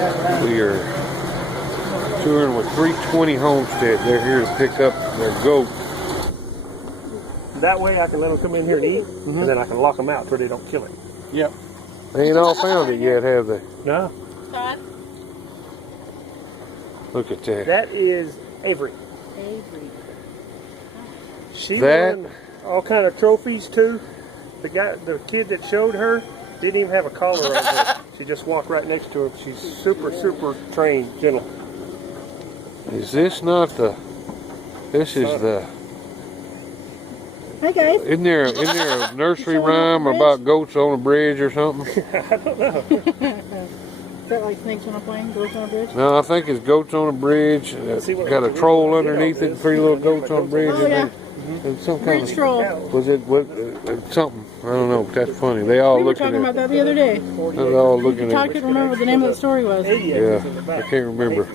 We are touring with 320 Homestead. They're here to pick up their goat. That way I can let them come in here and eat, and then I can lock them out so they don't kill it. Yep. They ain't all found it yet, have they? No. Todd? Look at that. That is Avery. Avery. She That- won all kind of trophies too. The kid that showed her didn't even have a collar on her. She just walked right next to him. She's super trained, gentle. Is this not the? This is the. Hi guys. Isn't there a nursery rhyme about goats on a bridge or something? I don't know. Is that like snakes on a plane, goats on a bridge? No, I think it's goats on a bridge. Got a troll underneath it, 3 little goats on a bridge. Oh yeah. And some kind Bridge of, troll. was it what? Something. I don't know. That's funny. They all We were looking talking about at. that the other day. They're all looking I at. couldn't remember what the name of the story was. Yeah, I can't remember.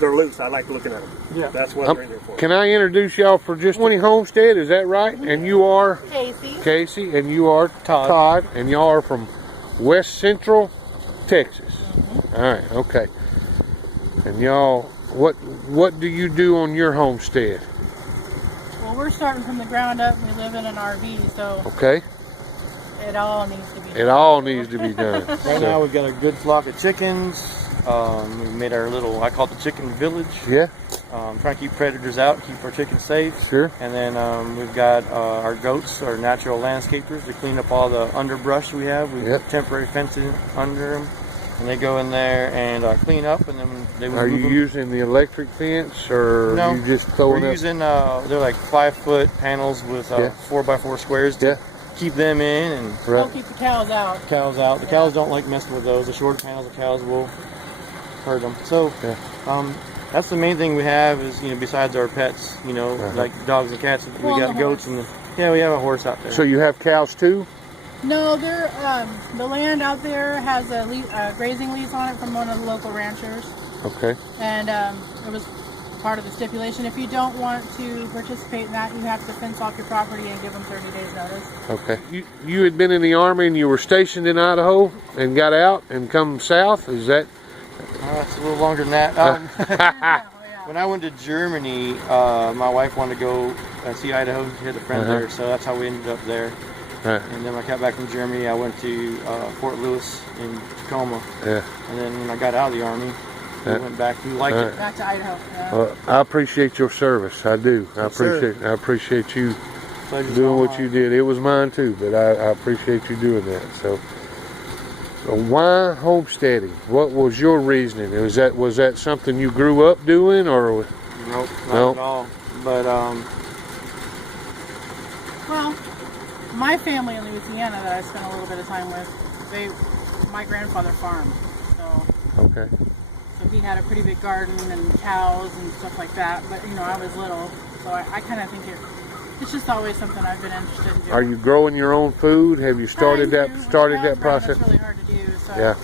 They're loose. I like looking at them. Yeah. That's what they're in there for. Can I introduce y'all for just 20 Homestead? Is that right? And you are Casey. Casey, and you are Todd, and y'all are from West Central Texas. All right, okay. And y'all, what do you do on your homestead? Well, we're starting from the ground up. We live in an RV, so Okay, it all needs to be done. it all needs to be done. Right now we've got a good flock of chickens. We've made our little, I call it the chicken village. Yeah, Trying to keep predators out, keep our chickens safe. sure. And then we've got our goats, our natural landscapers, to clean up all the underbrush we have. We Yep. put temporary fencing under them. And they go in there and clean up, and then they Are you move them. using the electric fence, or No, you just throwing We're up? using, they're like 5-foot panels with Yeah. 4x4 squares to Yeah. keep them in and Right. Don't keep the cows out. cows out. The cows don't like messing with those. The shorter panels of cows will hurt them. So Yeah. that's the main thing we have is, besides our pets, like dogs and cats, Well, we and got the goats horse. and we have a horse out there. So you have cows too? No, they're, the land out there has a grazing lease on it from one of the local ranchers. Okay. And it was part of the stipulation. If you don't want to participate in that, you have to fence off your property and give them 30 days notice. Okay. You had been in the Army and you were stationed in Idaho and got out and come south? Is that? It's a little longer than that. Yeah. When I went to Germany, my wife wanted to go see Idaho. She had a friend there, so that's how we ended up there. Right. And then when I got back from Germany, I went to Fort Lewis in Tacoma. Yeah. And then when I got out of the Army, we Yeah. went back. We liked All it. right. Back to Idaho. Yeah. Well, I appreciate your service. I do. Yes, sir. I appreciate you Pleasure's doing all what mine. you did. It was mine too, but I appreciate you doing that. So why homesteading? What was your reasoning? Was that something you grew up doing, or? Nope, not Nope. at all. But Well, my family in Louisiana that I spent a little bit of time with, my grandfather farmed, so Okay. he had a pretty big garden and cows and stuff like that. But I was little, so I kind of think it's just always something I've been interested in doing. Are you growing your own food? Have you started Trying that to. started With that process? It's really hard to do. So Yeah.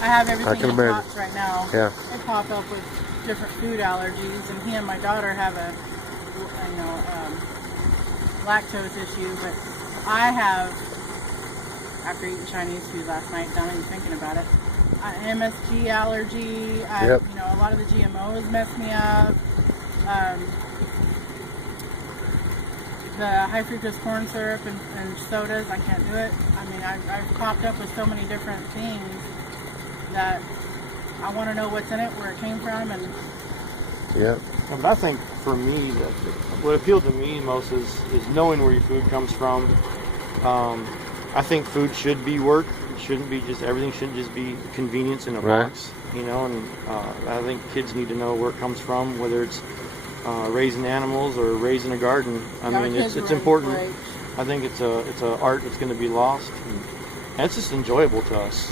I have everything can in imagine. pots right now. Yeah. I pop up with different food allergies, and he and my daughter have a lactose issue, but I have, after eating Chinese food last night, not even thinking about it, MSG allergy. Yep. A lot of the GMOs mess me up. The high fructose corn syrup and sodas, I can't do it. I mean, I've popped up with so many different things that I want to know what's in it, where it came from, and Yeah. but I think for me, what appealed to me most is knowing where your food comes from. I think food should be work. It shouldn't be just, everything shouldn't just be convenience in a Right. box, and I think kids need to know where it comes from, whether it's raising animals or raising a garden. I mean, it's important. Right. I think it's a art that's going to be lost, and it's just enjoyable to us.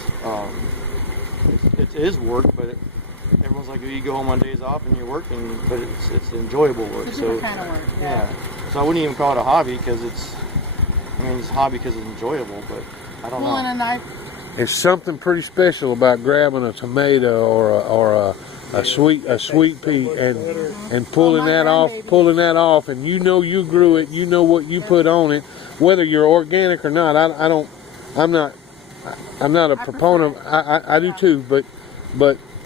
It is work, but everyone's like, you go home on days off and you're working, but it's enjoyable work. It's a different kind of work. Yeah. So I wouldn't even call it a hobby because it's a hobby because it's enjoyable, but I don't Well, know. and I It's something pretty special about grabbing a tomato or a sweet pea and pulling that off, and you grew it, you know what you put on it, whether you're organic or not. I'm not I'm not a proponent. I do too, but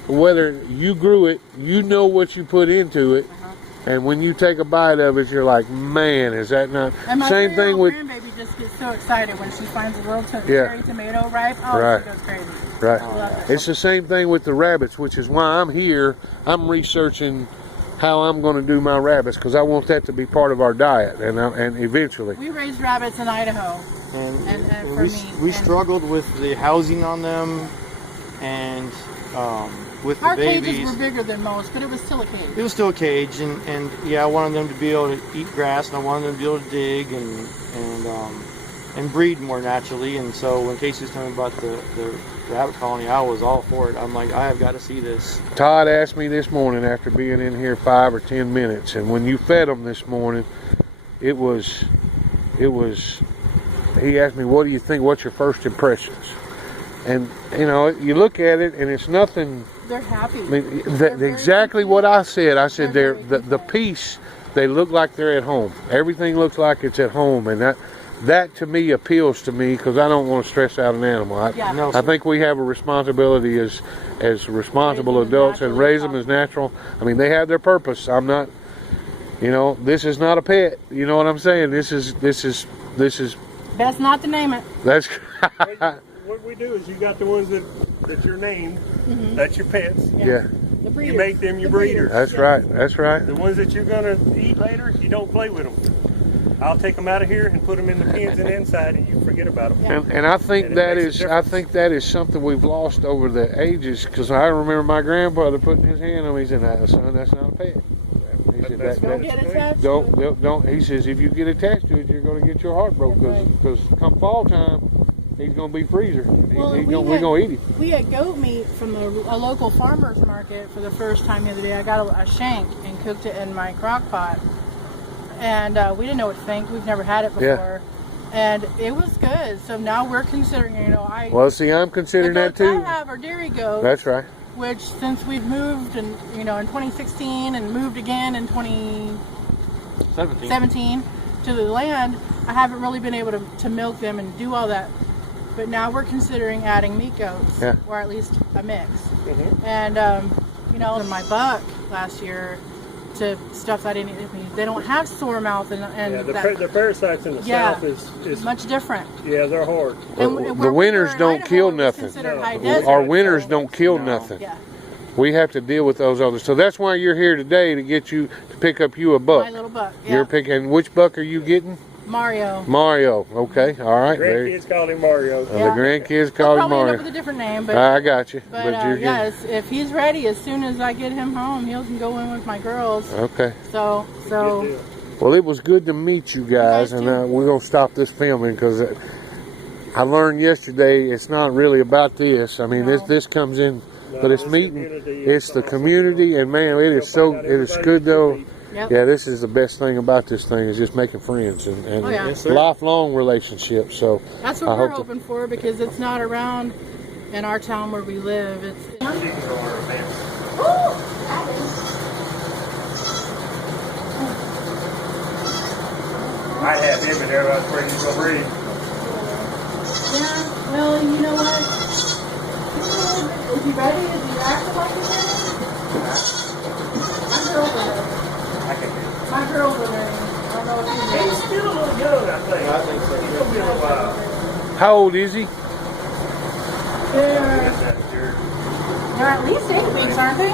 whether you grew it, you know what you put into it, and when you take a bite of it, you're like, man, is that not? And my Same thing with grandbaby just gets so excited when she finds a little cherry tomato ripe. Oh, Right. she goes crazy. right. Love it. It's the same thing with the rabbits, which is why I'm here. I'm researching how I'm going to do my rabbits because I want that to be part of our diet, and eventually. We raised rabbits in Idaho, and for me, we and struggled with the housing on them, and with the our babies. cages were bigger than most, but it was still a cage. It was still a cage, and yeah, I wanted them to be able to eat grass, and I wanted them to be able to dig and breed more naturally. And so when Casey was telling me about the rabbit colony, I was all for it. I'm like, I have got to see this. Todd asked me this morning after being in here 5 or 10 minutes, and when you fed them this morning, it was. He asked me, "What do you think? What's your first impressions?" And you know, you look at it, and it's nothing. They're happy. I mean, exactly what I said. I said the piece. They look like they're at home. Everything looks like it's at home, and that to me appeals to me because I don't want to stress out an animal. I think we have a responsibility as responsible adults and raise them as natural. I mean, they have their purpose. I'm not. You know, this is not a pet. You know what I'm saying? This is. Best not to name it. That's. What we do is you got the ones that you're named. That's your pets. Yeah. The breeders. You make them your breeders. That's right. That's right. The ones that you're gonna eat later, you don't play with them. I'll take them out of here and put them in the pens and inside, and you forget about them. And I think And it that makes a is difference. that is something we've lost over the ages. Because I remember my grandfather putting his hand on me. He said, "No, son, that's not a pet." He said, That's Don't get attached. don't. He says, if you get attached to it, you're going to get your heart broke. Because come fall time, he's going to be freezer. Well, We're going to eat him. We had goat meat from a local farmer's market for the first time the other day. I got a shank and cooked it in my crock pot. And we didn't know what to think. We've never had it before. And it was good. So now we're considering, Well, see, I'm considering the that goats too. I have are dairy goats. That's right. Which, since we've moved in 2016 and moved again in 2017 to the land, I haven't really been able to milk them and do all that. But now we're considering adding meat goats, or at least a mix. And in my buck last year, to stuff that I didn't eat, they don't have sore mouth and the parasites in the south is much different. Yeah, they're hard. The winters don't kill nothing. Our winters don't kill nothing. Yeah. We have to deal with those others. So that's why you're here today, to get you to pick up you a buck. My little buck. Yeah. You're picking. Which buck are you getting? Mario. Mario. Okay. All right. Grandkids call him Mario. The grandkids He'll call him probably end Mario. up with a different name, but I got you. But you're yes, if he's ready, as soon as I get him home, he can go in with my girls. Okay. So Well, it was good to meet you guys, and we're gonna stop this filming because I learned yesterday it's not really about this. I mean, this comes in, but it's meeting. It's the community, and man, it is good though. Yep. Yeah, this is the best thing about this thing is just making friends and lifelong relationships. So that's what we're hoping for, because it's not around in our town where we live. I had him in there. I was ready to go breed. Yeah, well, you know what? Is he ready? Is he acting like he's ready? My girls are ready. I don't know if he's ready. He's still a little young, I think. I think so. He's gonna be a little while. how old is he? They're at least 8 weeks, aren't they?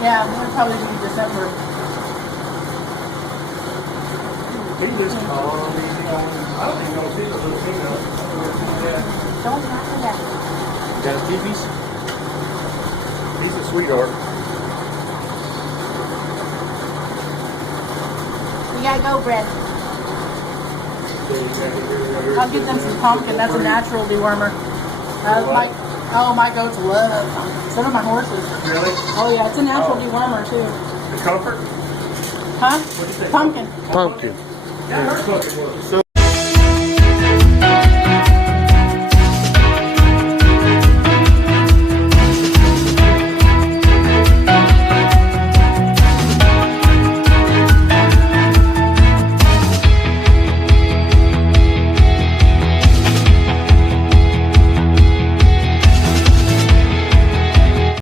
Yeah, they'll probably be December. He just calm. I don't even know if he's a little female. Don't knock him down. Got his peepees? He's a sweetheart. We gotta go, Brett. I'll get them some pumpkin. That's a natural dewormer. My goats love pumpkin. So do my horses. Really? Oh yeah, it's a natural dewormer too. The comfort? Huh? What'd you say? Pumpkin. Pumpkin. Yeah, her pumpkin was.